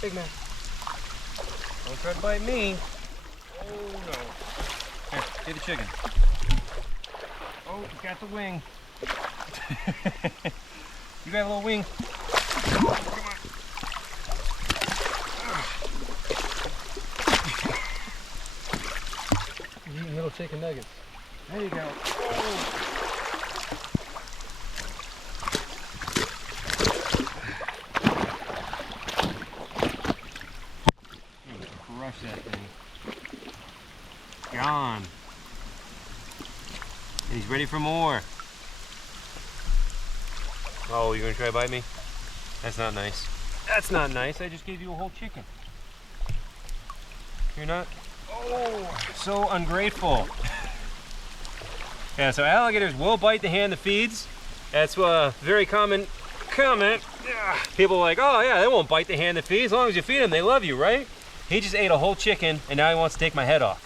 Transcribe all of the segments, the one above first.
Big man. Don't try to bite me. Oh no. Here, get the chicken. Oh, you got the wing. You got a little wing. Come on. You're eating little chicken nuggets. There you go. Oh. Crush that thing. Gone. And he's ready for more. Oh, you're gonna try to bite me? That's not nice. That's not nice. I just gave you a whole chicken. You're not? Oh, so ungrateful. Yeah, so alligators will bite the hand that feeds. That's a very common comment. People are like, oh yeah, they won't bite the hand that feeds. As long as you feed them, they love you, right? He just ate a whole chicken and now he wants to take my head off.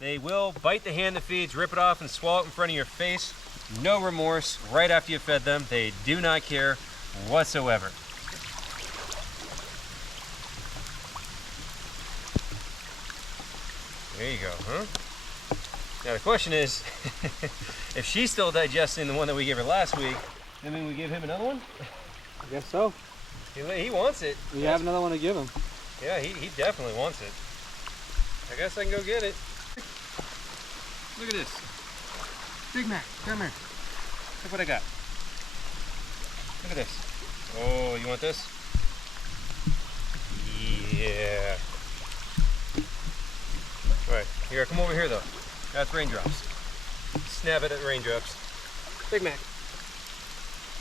They will bite the hand that feeds, rip it off and swallow it in front of your face. No remorse, right after you fed them. They do not care whatsoever. There you go, huh? Now the question is, if she's still digesting the one that we gave her last week, then we give him another one? I guess so. He wants it. We have another one to give him. Yeah, he definitely wants it. I guess I can go get it. Look at this. Big Mac, come here. Look what I got. Look at this. Oh, you want this? Yeah. All right, here, come over here though. That's raindrops. Snap it at raindrops. Big Mac.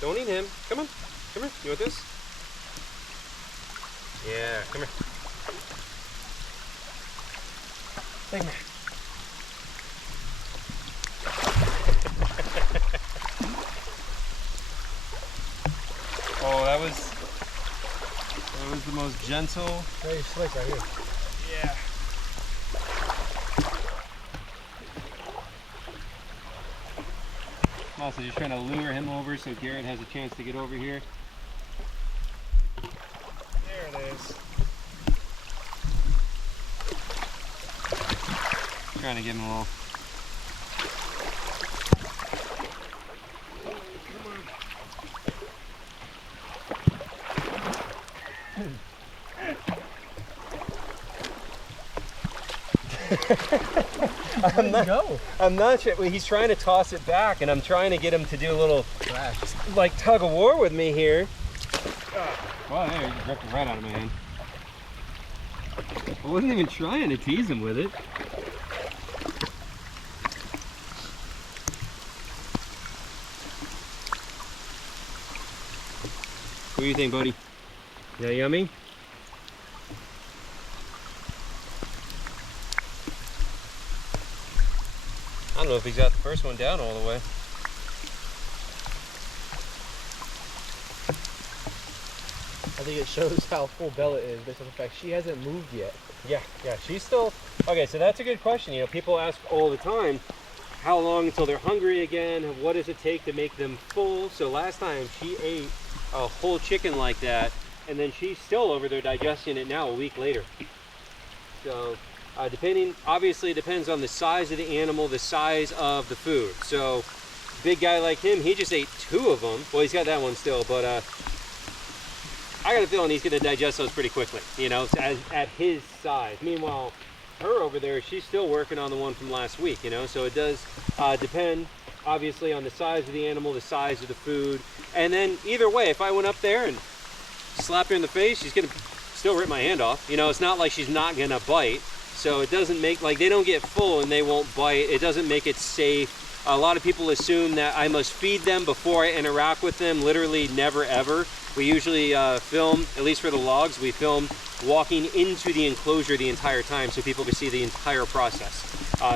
Don't eat him. Come on. Come here. You want this? Yeah, come here. Big Mac. Oh, that was the most gentle. Very slick right here. Yeah. I'm also just trying to lure him over so Garrett has a chance to get over here. There it is. Trying to give him a little. I'm not sure. Well, he's trying to toss it back, and I'm trying to get him to do a little like tug of war with me here. Well, there, you ripped it right out of my hand. I wasn't even trying to tease him with it. What do you think, buddy? Is that yummy? I don't know if he's got the first one down all the way. I think it shows how full Bella is based on the fact she hasn't moved yet. Yeah, she's still... Okay, so that's a good question. You know, people ask all the time, how long until they're hungry again? What does it take to make them full? So last time she ate a whole chicken like that, and then she's still over there digesting it now a week later. So obviously it depends on the size of the animal, the size of the food. So big guy like him, he just ate 2 of them. Well, he's got that one still, but I got a feeling he's gonna digest those pretty quickly, you know, at his size. Meanwhile, her over there, she's still working on the one from last week, you know, so it does depend obviously on the size of the animal, the size of the food. And then either way, if I went up there and slapped her in the face, she's gonna still rip my hand off. You know, it's not like she's not gonna bite. So it doesn't make, like, they don't get full and they won't bite. It doesn't make it safe. A lot of people assume that I must feed them before I interact with them. Literally never ever. We usually film, at least for the logs, we film walking into the enclosure the entire time so people can see the entire process.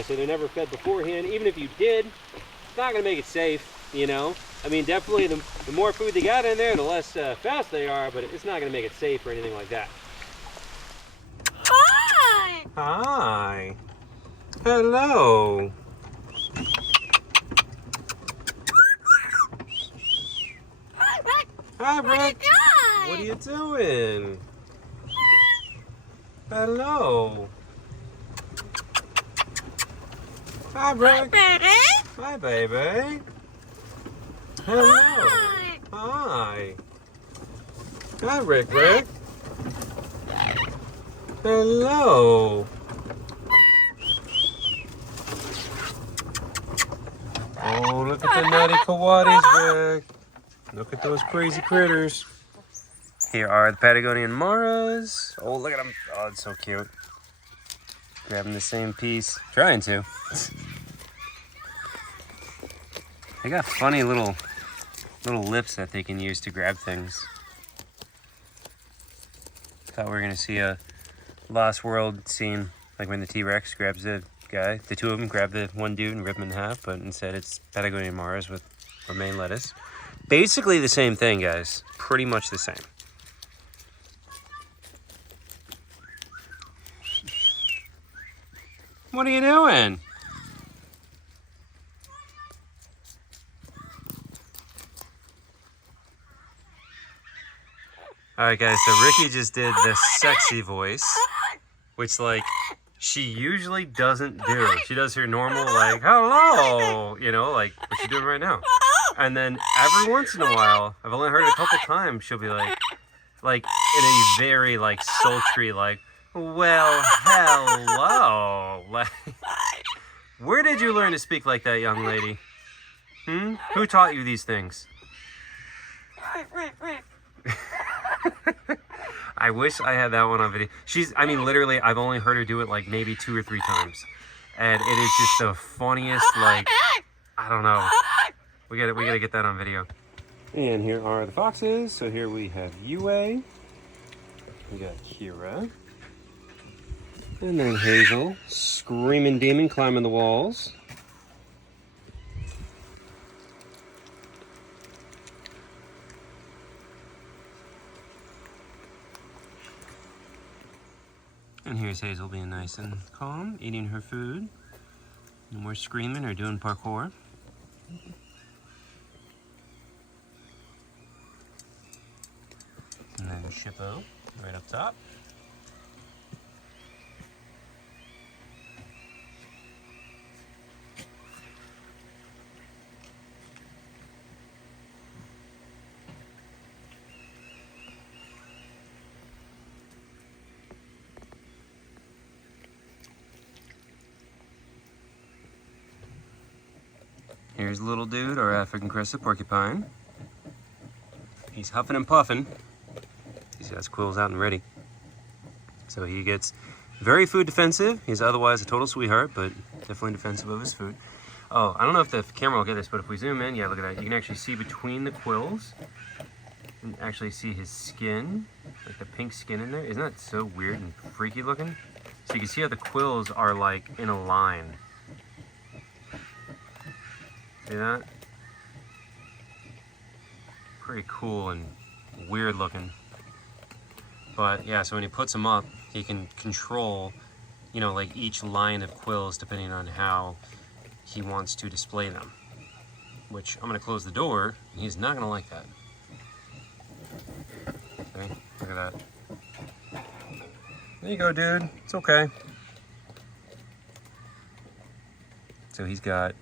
So they're never fed beforehand. Even if you did, it's not gonna make it safe, you know? I mean, definitely the more food they got in there, the less fast they are, but it's not gonna make it safe or anything like that. Hi! Hi. Hello. Hi, Brett. What are you doing? Hello. Hi, Rick. Hi, baby. Hello. Hi. Hi, Rick. Hello. Oh, look at the nutty coatis, Rick. Look at those crazy critters. Here are the Patagonian Maras. Oh, look at them. Oh, it's so cute. Grabbing the same piece. Trying to. They got funny little lips that they can use to grab things. Thought we were gonna see a Lost World scene, like when the T-Rex grabs the guy. The two of them grab the one dude and rip him in half, but instead it's Patagonian Maras with romaine lettuce. Basically the same thing, guys. Pretty much the same. What are you doing? Alright guys, so Ricky just did the sexy voice, which like she usually doesn't do. She does her normal like, hello, you know, like what she's doing right now. And then every once in a while, I've only heard it a couple times, she'll be like in a very like sultry like, well, hello. Like, where did you learn to speak like that, young lady? Who taught you these things? I wish I had that one on video. I mean, literally, I've only heard her do it like maybe 2 or 3 times. And it is just the funniest, like, I don't know. We gotta get that on video. And here are the foxes. So here we have Yue. We got Kira. And then Hazel, screaming demon, climbing the walls. And here's Hazel being nice and calm, eating her food. No more screaming or doing parkour. And then Shippo, right up top. Here's little dude, our African crested porcupine. He's huffing and puffing. He's got his quills out and ready. So he gets very food defensive. He's otherwise a total sweetheart, but definitely defensive of his food. Oh, I don't know if the camera will get this, but if we zoom in, yeah, look at that. You can actually see between the quills and actually see his skin, like the pink skin in there. Isn't that so weird and freaky looking? So you can see how the quills are like in a line. See that? Pretty cool and weird looking. But yeah, so when he puts them up, he can control, you know, like each line of quills depending on how he wants to display them. Which I'm gonna close the door, and he's not gonna like that. Okay, look at that. There you go, dude. It's okay. So he's got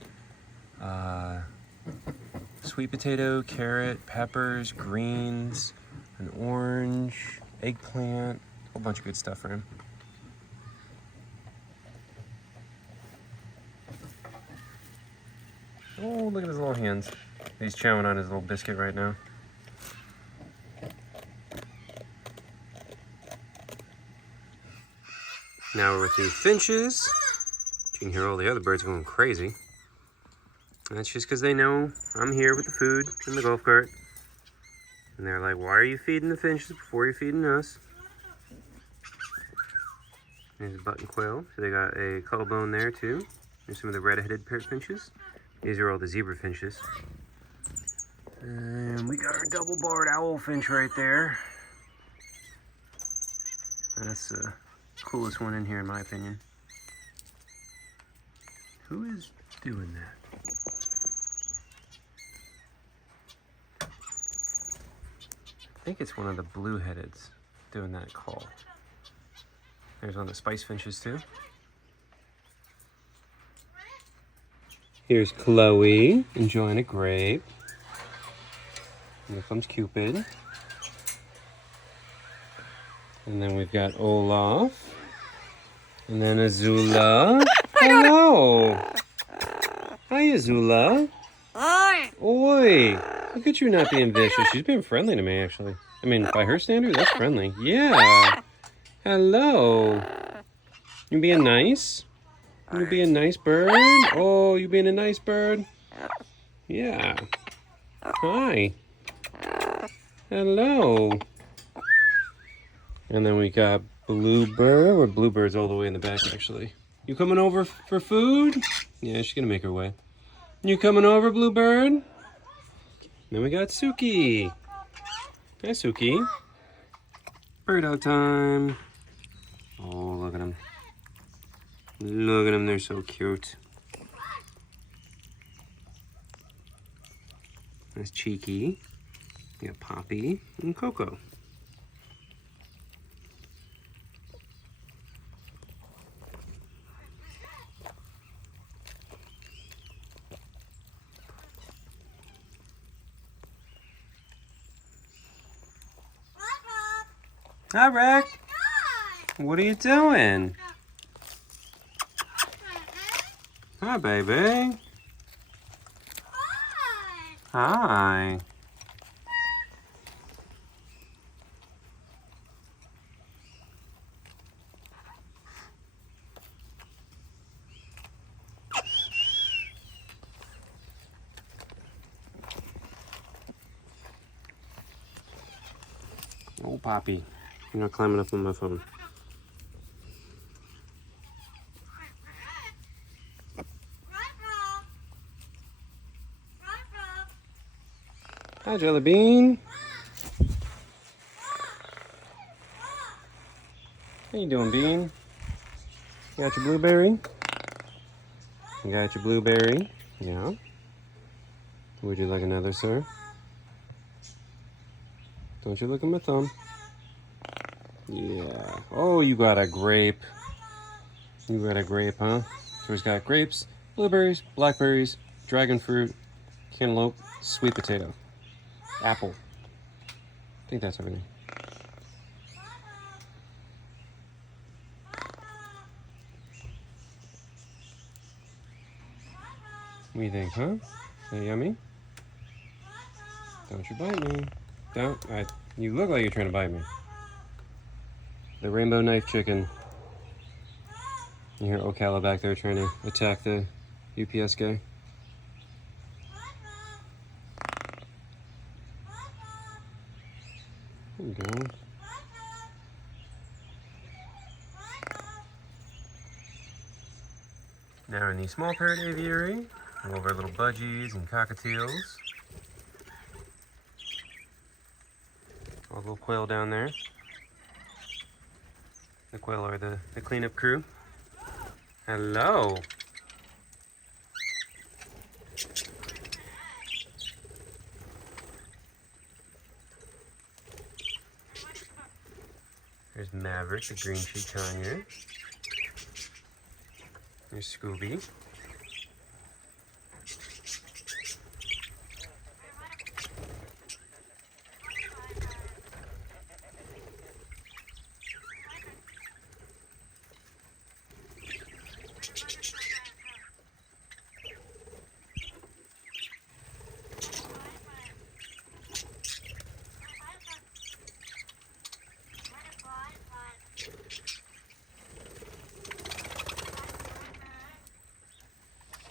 sweet potato, carrot, peppers, greens, an orange, eggplant, a whole bunch of good stuff for him. Oh, look at his little hands. He's chowing on his little biscuit right now. Now we're with the finches. You can hear all the other birds going crazy. And that's just because they know I'm here with the food in the golf cart. And they're like, why are you feeding the finches before you're feeding us? There's a button quail. So they got a cuttlebone there too. There's some of the red-headed parrot finches. These are all the zebra finches. And we got our double-barred owl finch right there. That's the coolest one in here in my opinion. Who is doing that? I think it's one of the blue-headeds doing that call. There's one of the spice finches too. Here's Chloe enjoying a grape. Here comes Cupid. And then we've got Olaf. And then Azula. Hello. Hi, Azula. Oi. Look at you not being vicious. She's being friendly to me, actually. I mean, by her standards, that's friendly. Yeah. Hello. You being nice? You being a nice bird? Oh, you being a nice bird? Yeah. Hi. Hello. And then we got Bluebird. Or Bluebird's all the way in the back, actually. You coming over for food? Yeah, she's gonna make her way. You coming over, Bluebird? Then we got Suki. Hi, Suki. Bird out time. Oh, look at them. Look at them, they're so cute. There's Cheeky. We got Poppy and Coco. Hi, Rick. What are you doing? Hi, baby. Hi. Oh, Poppy. You're not climbing up on my phone. Hi, Jelly Bean. How you doing, Bean? You got your blueberry? You got your blueberry? Yeah. Would you like another, sir? Don't you look at my thumb. Yeah. Oh, you got a grape. You got a grape, huh? So he's got grapes, blueberries, blackberries, dragon fruit, cantaloupe, sweet potato, apple. I think that's everything. What do you think, huh? Is that yummy? Don't you bite me. Don't. You look like you're trying to bite me. The rainbow knife chicken. You hear Ocala back there trying to attack the UPS guy. There you go. Now in the small parrot aviary, all of our little budgies and cockatiels. All the little quail down there. The quail are the cleanup crew. Hello. There's Maverick, the green cheek conure. There's Scooby.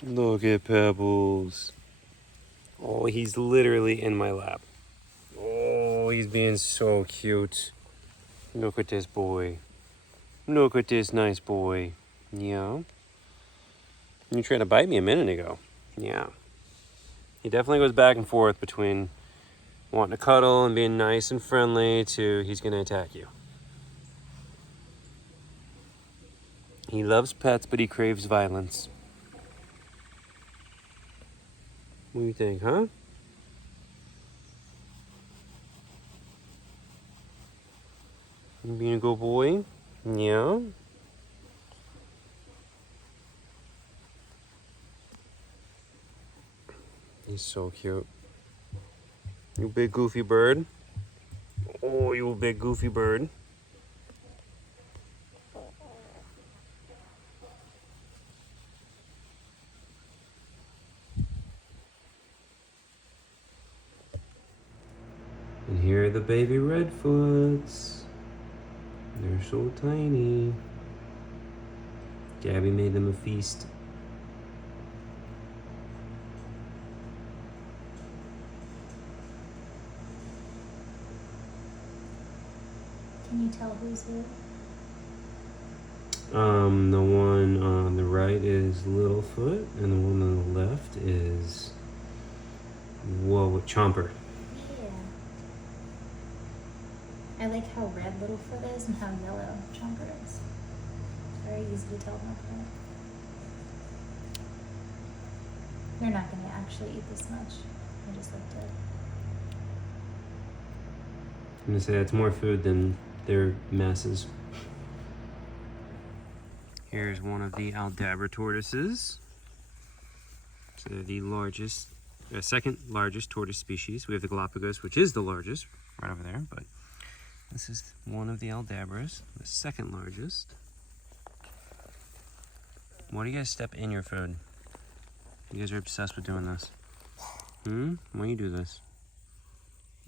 Look at Pebbles. Oh, he's literally in my lap. Oh, he's being so cute. Look at this boy. Look at this nice boy. Yeah. You tried to bite me a minute ago. Yeah. He definitely goes back and forth between wanting to cuddle and being nice and friendly to he's going to attack you. He loves pets, but he craves violence. What do you think, huh? You being a good boy? Yeah? He's so cute. You big goofy bird. Oh, you big goofy bird. And here are the baby redfoots. They're so tiny. Gabby made them a feast. Can you tell who's who? The one on the right is Littlefoot, and the one on the left is Chomper. Yeah. I like how red Littlefoot is and how yellow Chomper is. Very easy to tell them apart. They're not going to actually eat this much. I just like to. I'm gonna say that's more food than their masses. Here's one of the Aldabra tortoises. So they're the largest, second largest tortoise species. We have the Galapagos, which is the largest, right over there, but this is one of the Aldabras, the second largest. Why do you guys step in your food? You guys are obsessed with doing this. Why do you do this?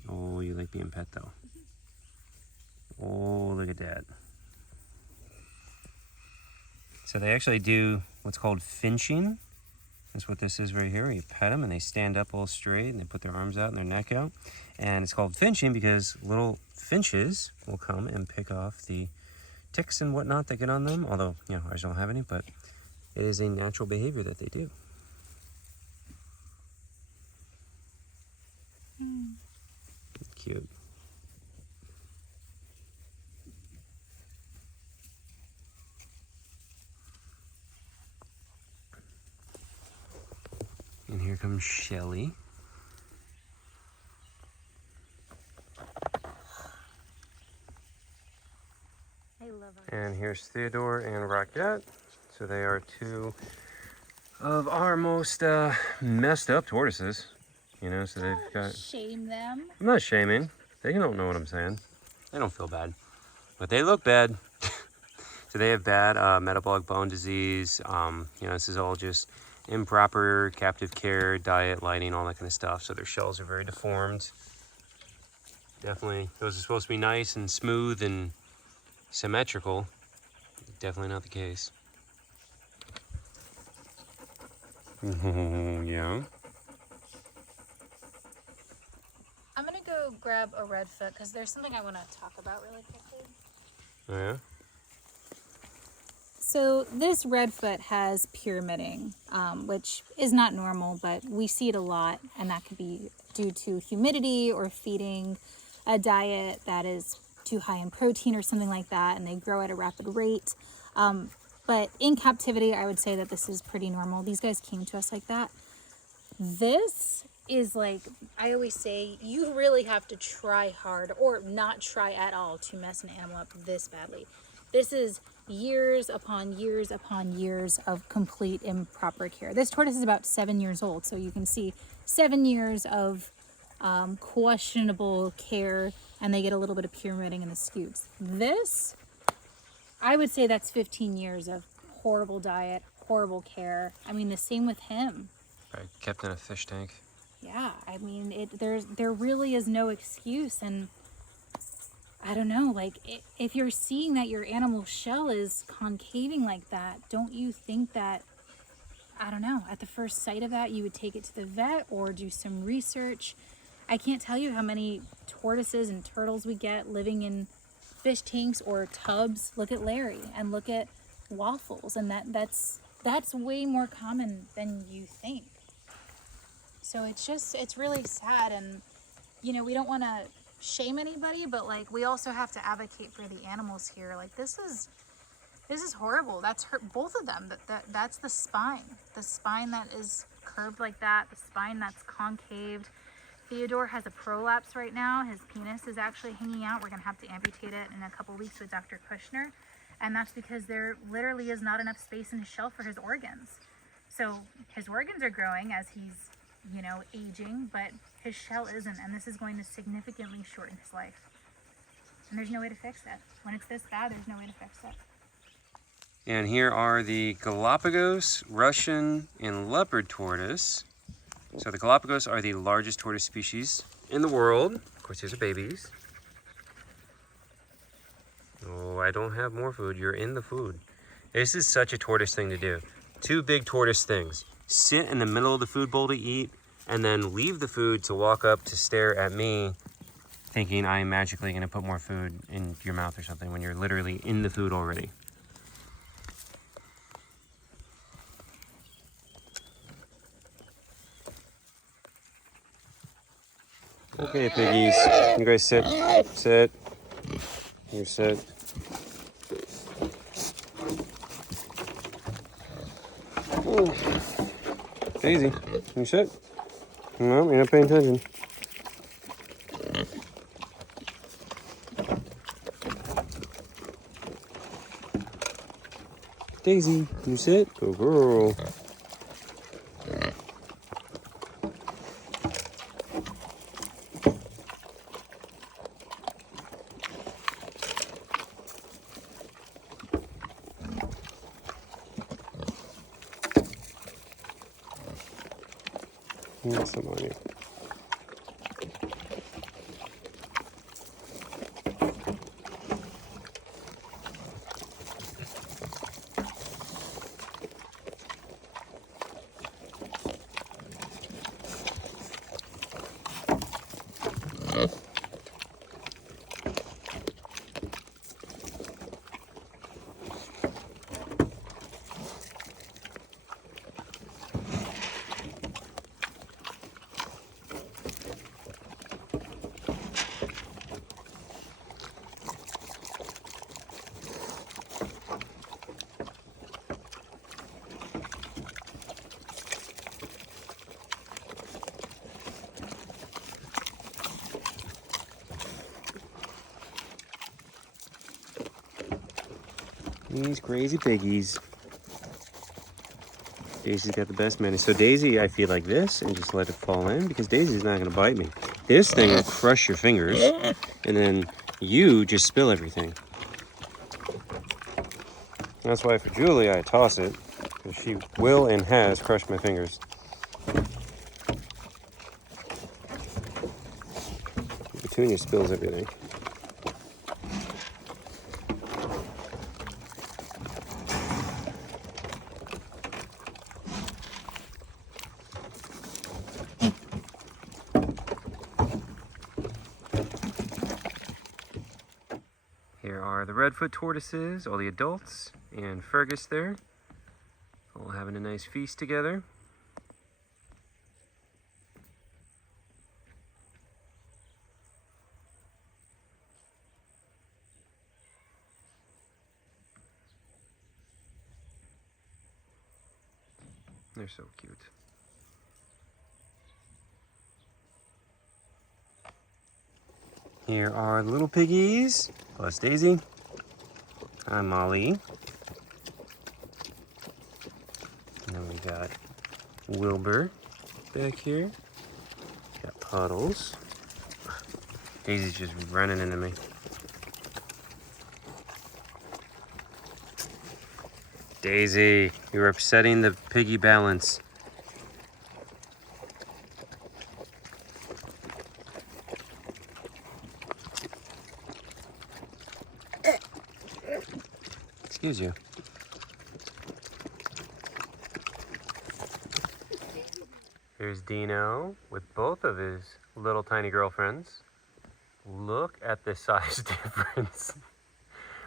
Oh, you like being pet though. Oh, look at that. So they actually do what's called finching. That's what this is right here. You pet them and they stand up all straight and they put their arms out and their neck out. And it's called finching because little finches will come and pick off the ticks and whatnot that get on them. Although, you know, ours don't have any, but it is a natural behavior that they do. Cute. And here comes Shelly. I love her. And here's Theodore and Rocket. So they are two of our most messed up tortoises. You know, so they've got... Shame them. I'm not shaming. They don't know what I'm saying. They don't feel bad. But they look bad. So they have bad metabolic bone disease. You know, this is all just improper captive care, diet, lighting, all that kind of stuff. So their shells are very deformed. Definitely, those are supposed to be nice and smooth and symmetrical. Definitely not the case. Yeah. I'm going to go grab a redfoot because there's something I want to talk about really quickly. Oh, yeah? So this redfoot has pyramiding, which is not normal, but we see it a lot, and that could be due to humidity or feeding a diet that is too high in protein or something like that, and they grow at a rapid rate. But in captivity, I would say that this is pretty normal. These guys came to us like that. This is like, I always say, you really have to try hard or not try at all to mess an animal up this badly. This is years upon years upon years of complete improper care. This tortoise is about 7 years old, so you can see 7 years of questionable care, and they get a little bit of pyramiding in the scutes. This, I would say that's 15 years of horrible diet, horrible care. I mean, the same with him. Right, kept in a fish tank. Yeah, I mean, there really is no excuse, and I don't know, like, if you're seeing that your animal's shell is concaving like that, don't you think that, I don't know, at the first sight of that, you would take it to the vet or do some research? I can't tell you how many tortoises and turtles we get living in fish tanks or tubs. Look at Larry and look at Waffles, and that's way more common than you think. So it's really sad, and you know, we don't want to shame anybody, but like, we also have to advocate for the animals here. Like, this is horrible. That's hurt both of them. That's the spine that is curved like that, the spine that's concaved. Theodore has a prolapse right now. His penis is actually hanging out. We're gonna have to amputate it in a couple weeks with Dr. Kushner, and that's because there literally is not enough space in his shell for his organs. So his organs are growing as he's, you know, aging, but his shell isn't, and this is going to significantly shorten his life. And there's no way to fix it. When it's this bad, there's no way to fix it. And here are the Galapagos, Russian, and leopard tortoise. So the Galapagos are the largest tortoise species in the world. Of course, these are babies. Oh, I don't have more food. You're in the food. This is such a tortoise thing to do. Two big tortoise things. Sit in the middle of the food bowl to eat, and then leave the food to walk up to stare at me, thinking I'm magically gonna put more food in your mouth or something when you're literally in the food already. Okay, piggies. You guys sit. Sit. You sit. Oh. Daisy, can you sit? No, you're not paying attention. Daisy, can you sit? Good girl. Need some on you. These crazy piggies. Daisy's got the best manners. So Daisy, I feel like this and just let it fall in because Daisy's not gonna bite me. This thing will crush your fingers and then you just spill everything. That's why for Julie, I toss it because she will and has crushed my fingers. Petunia spills everything. Here are the redfoot tortoises, all the adults, and Fergus there, all having a nice feast together. They're so cute. Here are the little piggies, plus Daisy. Hi, Molly. And then we got Wilbur back here. Got Puddles. Daisy's just running into me. Daisy, you're upsetting the piggy balance. Excuse you. Here's Dino with both of his little tiny girlfriends. Look at the size difference.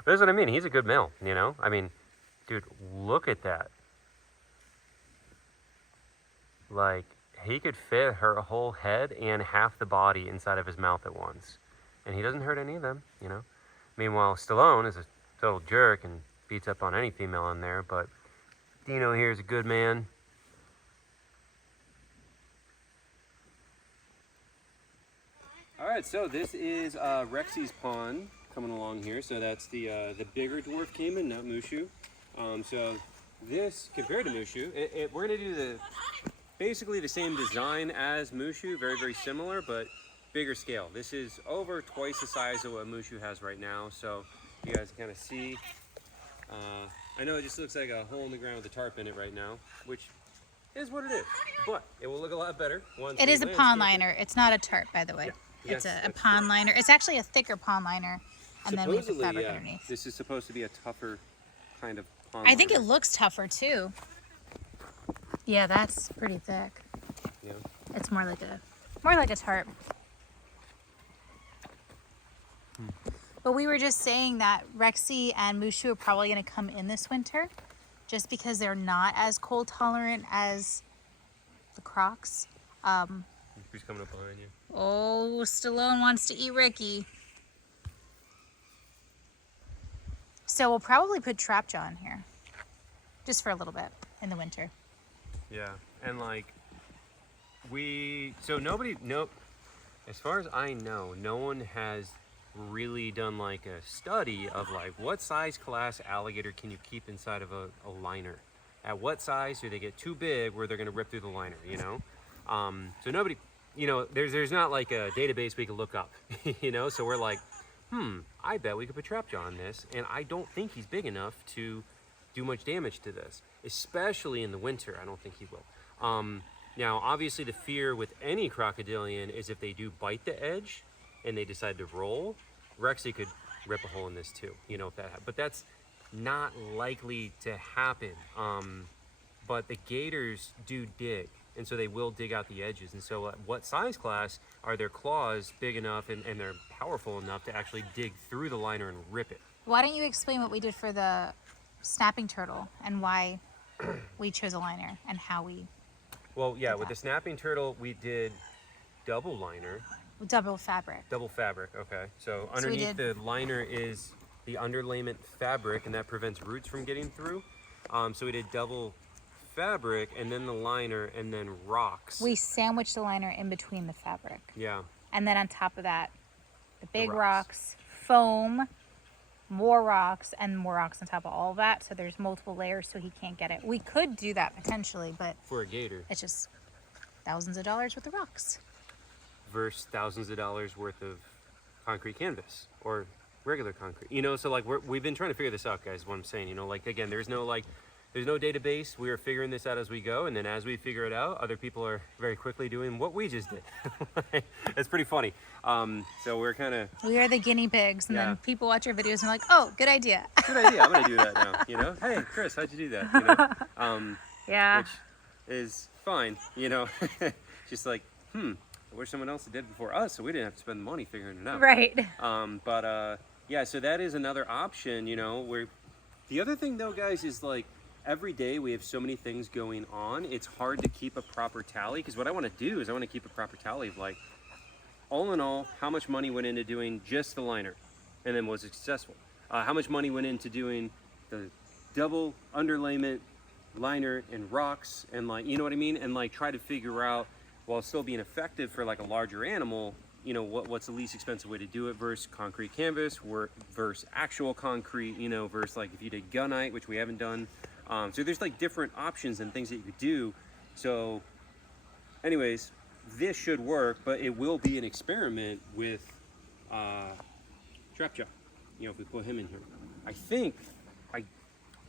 But that's what I mean. He's a good male, you know? I mean, dude, look at that. Like, he could fit her whole head and half the body inside of his mouth at once. And he doesn't hurt any of them, you know? Meanwhile, Stallone is a total jerk and beats up on any female in there, but Dino here is a good man. All right, so this is Rexy's pond coming along here. So that's the bigger dwarf caiman, not Mushu. So this, compared to Mushu, we're gonna do basically the same design as Mushu, very, very similar, but bigger scale. This is over twice the size of what Mushu has right now, so you guys kind of see. I know it just looks like a hole in the ground with a tarp in it right now, which is what it is, but it will look a lot better once It we is a landscape pond it. liner. It's not a tarp, by the way. Yeah. It's Yes, a that's pond true. liner. It's actually a thicker pond liner, and then we have the Supposedly, fabric yeah, underneath. this is supposed to be a tougher kind of pond I think it liner. looks tougher too. Yeah, that's pretty thick. Yeah. It's more like a tarp. But we were just saying that Rexy and Mushu are probably going to come in this winter, just because they're not as cold tolerant as the Crocs. Who's coming up behind you? Oh, Stallone wants to eat Ricky. So we'll probably put trap jaw in here, just for a little bit in the winter. Yeah, and like as far as I know, no one has really done like a study of like what size class alligator can you keep inside of a liner. At what size do they get too big where they're going to rip through the liner, you know? So nobody, you know, there's not like a database we can look up, you know? So we're like, I bet we could put trap jaw on this, and I don't think he's big enough to do much damage to this, especially in the winter. I don't think he will. Now, obviously, the fear with any crocodilian is if they do bite the edge and they decide to roll, Rexy could rip a hole in this too, you know, if that. But that's not likely to happen. But the gators do dig, and so they will dig out the edges. And so, at what size class are their claws big enough and they're powerful enough to actually dig through the liner and rip it? Why don't you explain what we did for the snapping turtle and why we chose a liner and how we Well, yeah, with the snapping turtle, we did double liner. double fabric. Double fabric, okay. So we underneath did- the liner is the underlayment fabric, and that prevents roots from getting through. So we did double fabric, and then the liner, and then rocks. We sandwiched the liner in between the fabric. Yeah, And then on top of that, the big rocks. rocks, foam, more rocks, and more rocks on top of all of that. So there's multiple layers so he can't get it. We could do that potentially, but for a gator it's just thousands of dollars worth of rocks. versus thousands of dollars worth of concrete canvas or regular concrete. You know, so like we've been trying to figure this out, guys, is what I'm saying. You know, like again, there's no database. We are figuring this out as we go, and then as we figure it out, other people are very quickly doing what we just did. It's pretty funny. So we're kind of We are the guinea pigs, and Yeah. then people watch our videos and are like, "Oh, good idea." good idea. I'm gonna do that now. You know, hey Chris, how'd you do that? You know, Yeah. which is fine. You know, just like I wish someone else had did it before us, so we didn't have to spend the money figuring it out. Right. Yeah, so that is another option. You know, where the other thing though, guys, is like every day we have so many things going on. It's hard to keep a proper tally, because what I want to do is I want to keep a proper tally of like, all in all, how much money went into doing just the liner, and then was it successful? How much money went into doing the double underlayment liner and rocks, and like, you know what I mean? And like try to figure out, while still being effective for like a larger animal, you know, what's the least expensive way to do it versus concrete canvas, versus actual concrete, you know, versus like if you did gunite, which we haven't done. So there's like different options and things that you could do. So anyways, this should work, but it will be an experiment with Trapjaw, you know, if we put him in here. I think,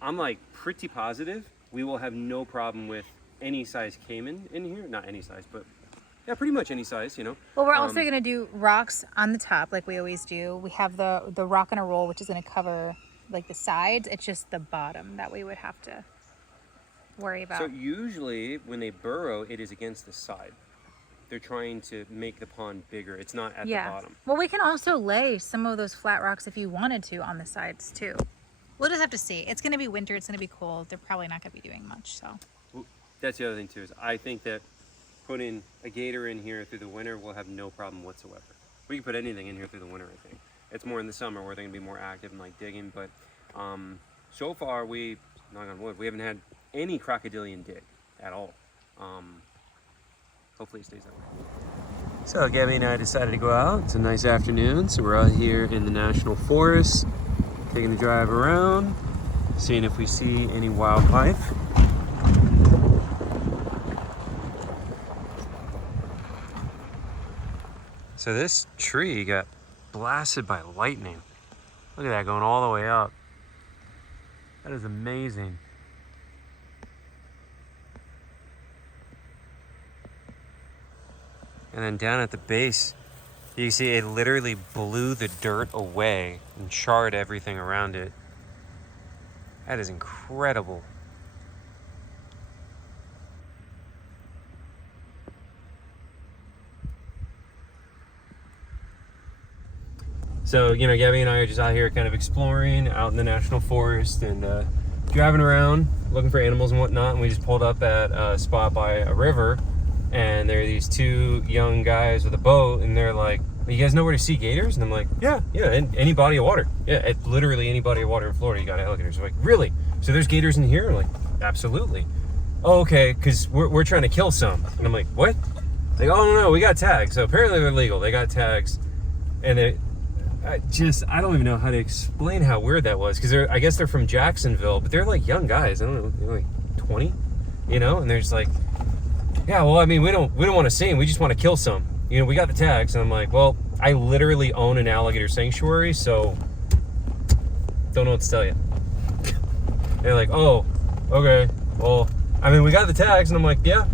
I'm like pretty positive we will have no problem with any size caiman in here. Not any size, but yeah, pretty much any size, you know. Well, we're also going to do rocks on the top like we always do. We have the rock and a roll, which is going to cover like the sides. It's just the bottom that we would have to worry about. So usually when they burrow, it is against the side. They're trying to make the pond bigger. It's not at the bottom. Well, we can also lay some of those flat rocks if you wanted to on the sides too. We'll just have to see. It's going to be winter. It's going to be cold. They're probably not going to be doing much. So That's the other thing too, is I think that putting a gator in here through the winter will have no problem whatsoever. We can put anything in here through the winter, I think. It's more in the summer where they're gonna be more active and like digging, but so far knock on wood, we haven't had any crocodilian dig at all. Hopefully it stays that way. So Gabby and I decided to go out. It's a nice afternoon, so we're out here in the National Forest, taking the drive around, seeing if we see any wildlife. So this tree got blasted by lightning. Look at that going all the way up. That is amazing. And then down at the base, you can see it literally blew the dirt away and charred everything around it. That is incredible. So, you know, Gabby and I are just out here kind of exploring out in the national forest and driving around looking for animals and whatnot. And we just pulled up at a spot by a river, and there are these two young guys with a boat, and they're like, you guys know where to see gators? And I'm like, yeah, any body of water. Yeah, literally any body of water in Florida, you got alligators. They're like, really? So there's gators in here? I'm like, absolutely. Oh, okay, because we're trying to kill some. And I'm like, what? Like, oh, no, we got tags. So apparently they're legal. They got tags. And I don't even know how to explain how weird that was. Because I guess they're from Jacksonville, but they're like young guys. I don't know, they're like 20, you know? And they're just like, yeah, well, I mean, we don't want to see them. We just want to kill some. You know, we got the tags. And I'm like, well, I literally own an alligator sanctuary, so don't know what to tell you. They're like, oh, okay. Well, I mean, we got the tags. And I'm like, yeah.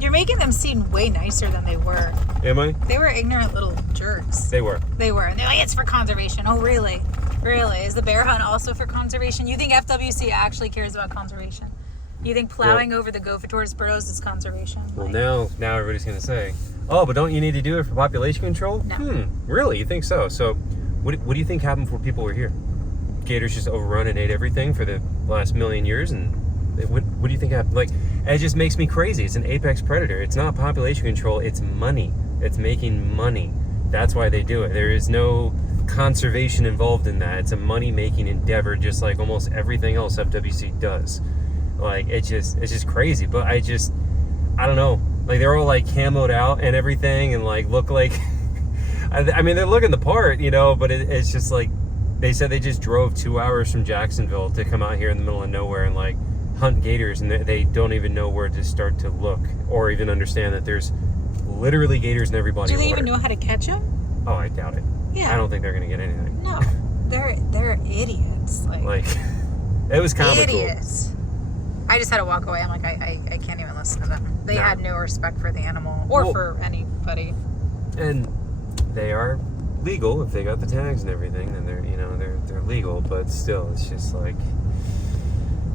You're making them seem way nicer than they were. Am I? They were ignorant little jerks. They were. They were. And they're like, it's for conservation. Oh, really? Really? Is the bear hunt also for conservation? You think FWC actually cares about conservation? You think plowing over the gopher tortoise burrows is conservation? Well, now everybody's going to say, oh, but don't you need to do it for population control? No. Really? You think so? So what do you think happened before people were here? Gators just overrun and ate everything for the last million years, and what do you think happened? Like, it just makes me crazy. It's an apex predator. It's not population control. It's money. It's making money. That's why they do it. There is no conservation involved in that. It's a money-making endeavor, just like almost everything else FWC does. Like, it's just crazy. But I don't know. Like, they're all like camoed out and everything, and like look like I mean, they're looking the part, you know, but it's just like, they said they just drove 2 hours from Jacksonville to come out here in the middle of nowhere and like hunt gators, and they don't even know where to start to look or even understand that there's literally gators in every body of water. Do they even know how to catch them? Oh, I doubt it. Yeah. I don't think they're gonna get anything. No, they're idiots. Like it was comical. Idiots. I just had to walk away. I'm like, I can't even listen to them. They had no respect for the animal or for anybody. And they are legal if they got the tags and everything. Then they're legal, but still, it's just like.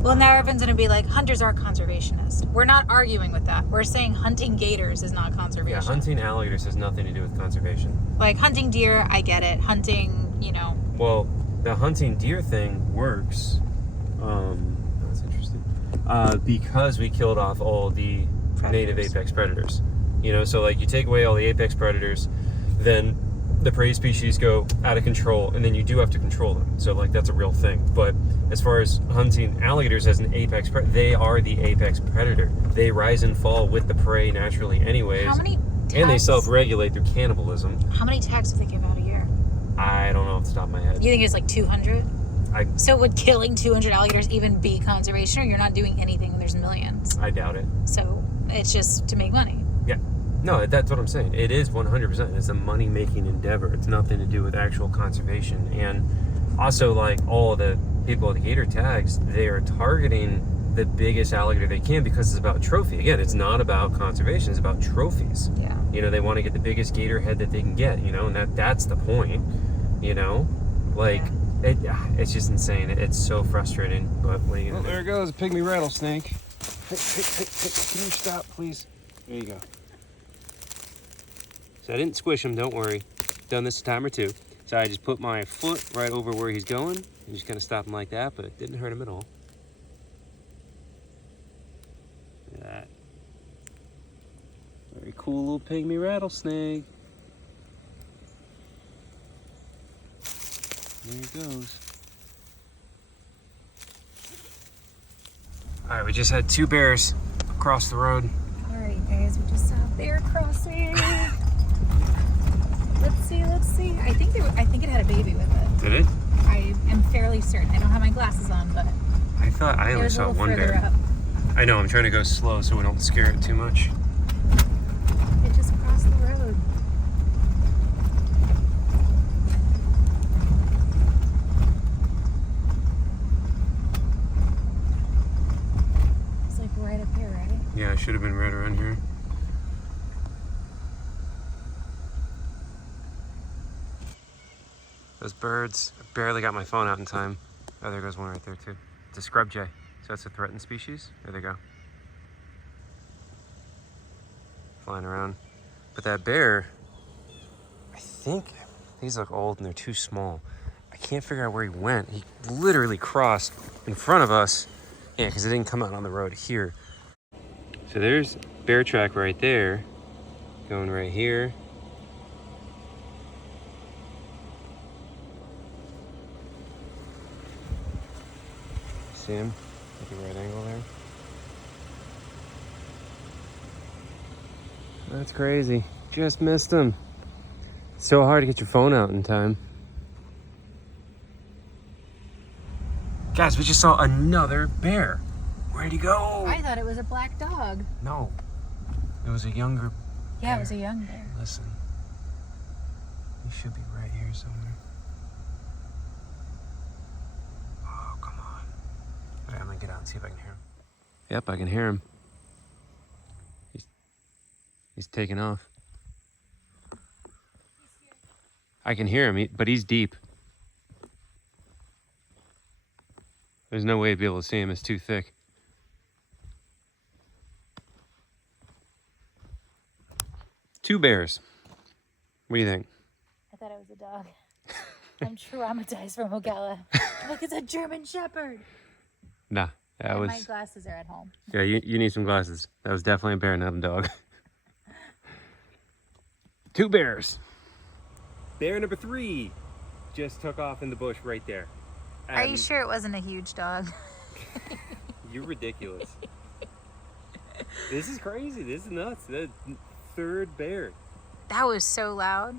Well, now everyone's going to be like, hunters are conservationists. We're not arguing with that. We're saying hunting gators is not conservation. Yeah, hunting alligators has nothing to do with conservation. Like, hunting deer, I get it. Hunting, you know. Well, the hunting deer thing works. That's interesting. Because we killed off all the native apex predators. You know, so like you take away all the apex predators, then the prey species go out of control, and then you do have to control them. So like that's a real thing. But as far as hunting alligators as an apex predator, they are the apex predator. They rise and fall with the prey naturally anyways. How many tags? And they self-regulate through cannibalism. How many tags do they give out a year? I don't know off the top of my head. You think it's like 200? So would killing 200 alligators even be conservation, or you're not doing anything when there's millions? I doubt it. So it's just to make money. Yeah. No, that's what I'm saying. It is 100%. It's a money-making endeavor. It's nothing to do with actual conservation. And also, like, all the people with the gator tags, they are targeting the biggest alligator they can because it's about trophy. Again, it's not about conservation. It's about trophies. Yeah. You know, they want to get the biggest gator head that they can get, you know, and that's the point, you know? Like, it's just insane. It's so frustrating, but what are you gonna do? There it goes, a pygmy rattlesnake. Hey, can you stop, please? There you go. So I didn't squish him, don't worry. Done this a time or two. So I just put my foot right over where he's going and just kind of stop him like that, but it didn't hurt him at all. Look at that. Very cool little pygmy rattlesnake. There he goes. All right, we just had 2 bears across the road. All right, guys, we just saw a bear crossing. Let's see. I think it had a baby with it. Did it? I am fairly certain. I don't have my glasses on, but I thought I only saw one bear. Up. I know, I'm trying to go slow so we don't scare it too much. It just crossed the road. I should have been right around here. Those birds, I barely got my phone out in time. Oh, there goes one right there too. It's a scrub jay. So that's a threatened species. There they go. Flying around. But that bear, I think these look old and they're too small. I can't figure out where he went. He literally crossed in front of us. Yeah, because it didn't come out on the road here. So there's bear track right there. Going right here. See him? At the right angle there. That's crazy. Just missed him. It's so hard to get your phone out in time. Guys, we just saw another bear. Where'd he go? I thought it was a black dog. No. It was a younger Yeah, bear. it was a young bear. Listen. He should be right here somewhere. Oh, come on. Okay, I'm gonna get out and see if I can hear him. Yep, I can hear him. He's taking off. I can hear him, but he's deep. There's no way to be able to see him. It's too thick. Two bears. What do you think? I thought it was a dog. I'm traumatized from Ocala. Look, it's a German Shepherd. Nah, that was... My glasses are at home. Yeah, you need some glasses. That was definitely a bear, not a dog. Two bears. Bear number 3 just took off in the bush right there. Are you sure it wasn't a huge dog? You're ridiculous. This is crazy. This is nuts. The 3rd bear. That was so loud.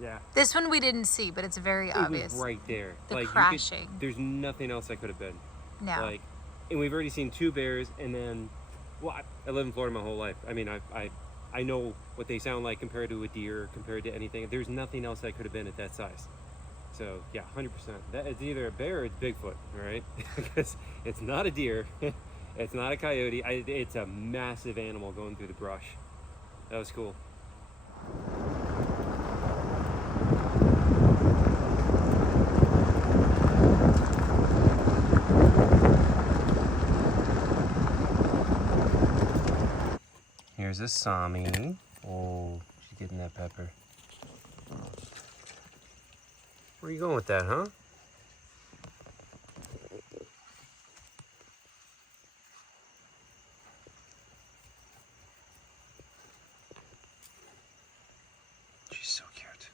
Yeah. This one we didn't see, but it's very obvious. It was right there. The like, crashing. There's nothing else that could have been. No. Like, and we've already seen 2 bears, and then, well, I live in Florida my whole life. I mean, I know what they sound like compared to a deer, compared to anything. There's nothing else that could have been at that size. So yeah, 100%. That it's either a bear or it's Bigfoot, all right? Because it's not a deer, it's not a coyote. It's a massive animal going through the brush. That was cool. Here's a Sami. Oh, she's getting that pepper. Where are you going with that, huh? She's so cute.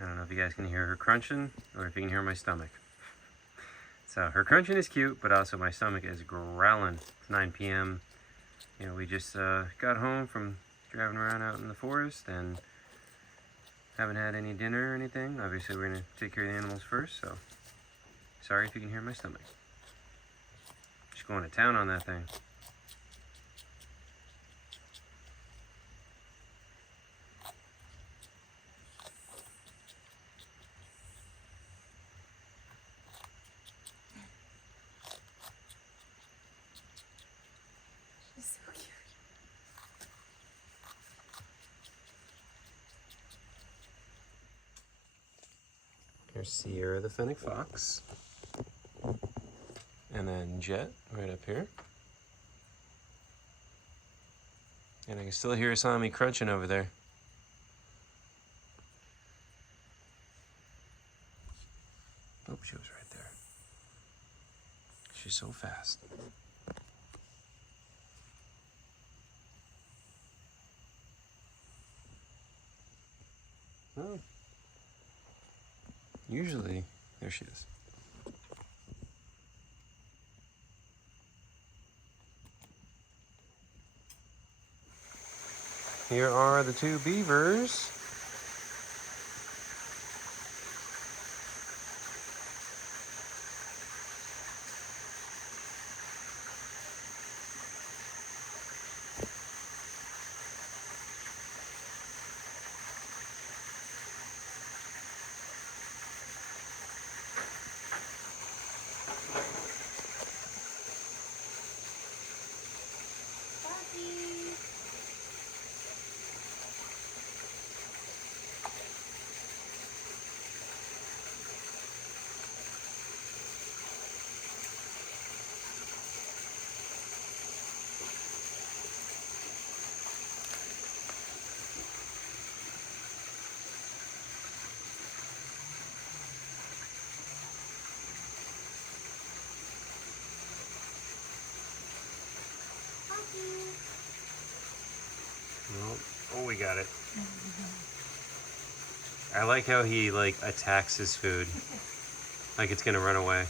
I don't know if you guys can hear her crunching or if you can hear my stomach. So her crunching is cute, but also my stomach is growling. It's 9 p.m. You know, we just got home from driving around out in the forest and haven't had any dinner or anything. Obviously, we're gonna take care of the animals first, so sorry if you can hear my stomach. Just going to town on that thing. She's so cute. Here's Sierra the fennec fox. And then Jet right up here. And I can still hear Sami crunching over there. Oh, she was right there. She's so fast. Oh. Usually, there she is. Here are the 2 beavers. No. Oh, we got it. I like how he like attacks his food, like it's gonna run away.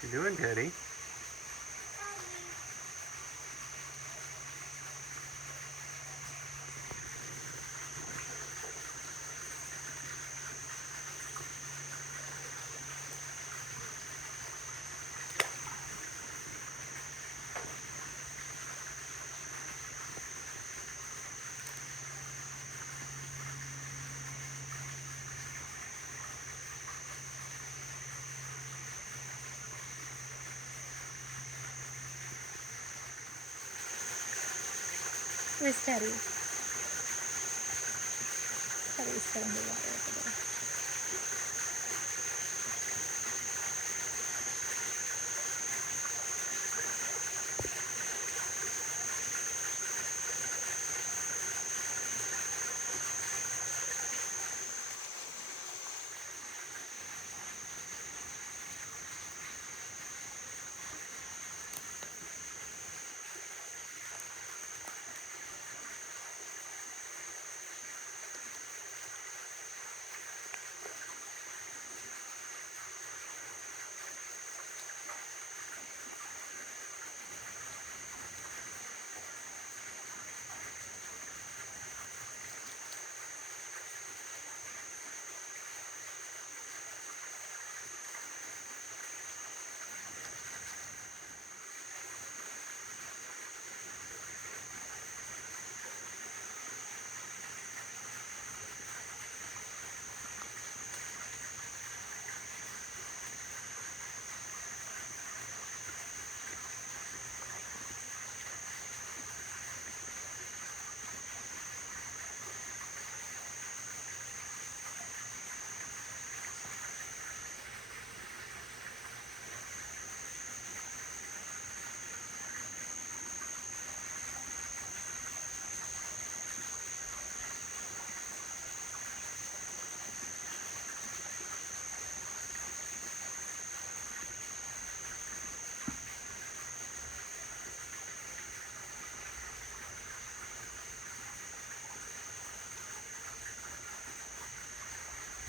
What you doing, Teddy? Where's Teddy? Teddy's still in the water over there.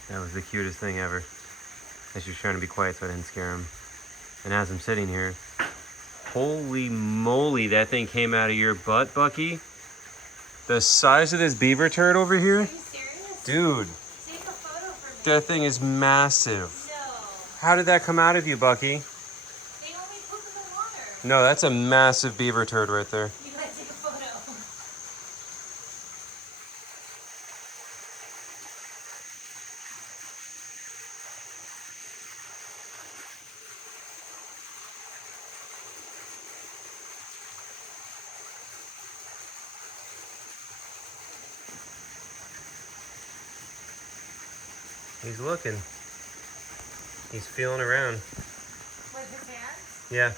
That was the cutest thing ever. I was just trying to be quiet so I didn't scare him. And as I'm sitting here, holy moly, that thing came out of your butt, Bucky. The size of this beaver turd over here? Are you serious? Dude, Take a photo for me. that thing is massive. No. How did that come out of you, Bucky? They only poop in the water. No, that's a massive beaver turd right there. You gotta take a photo. He's looking. He's feeling around. With his hands? Yeah.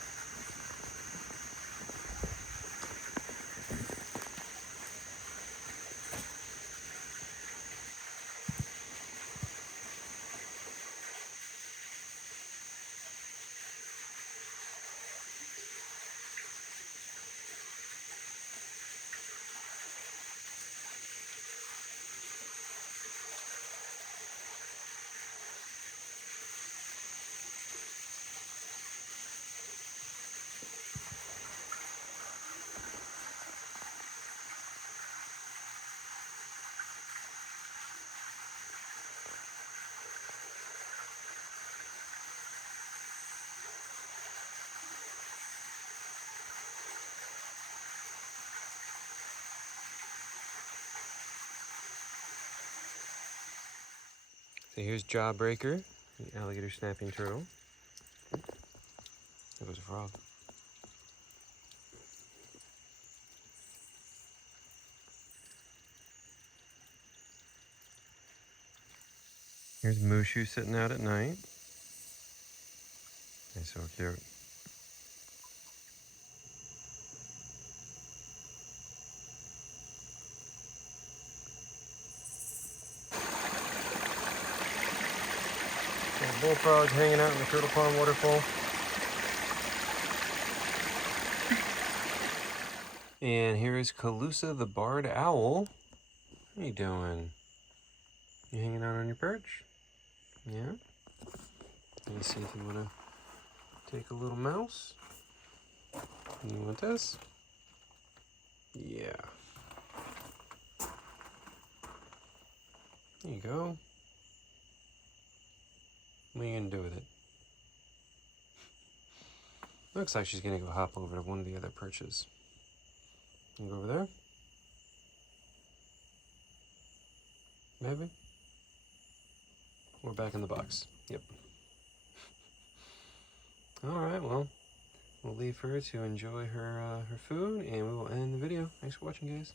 So here's Jawbreaker, the alligator snapping turtle. There goes a frog. Here's Mushu sitting out at night. He's so cute. Bullfrog hanging out in the turtle pond waterfall. And here is Calusa the barred owl. What are you doing? You hanging out on your perch? Yeah? Let me see if you want to take a little mouse. You want this? Yeah. There you go. What are you going to do with it? Looks like she's going to go hop over to one of the other perches. You go over there? Maybe? We're back in the box. Yep. Alright, well, we'll leave her to enjoy her food, and we will end the video. Thanks for watching, guys.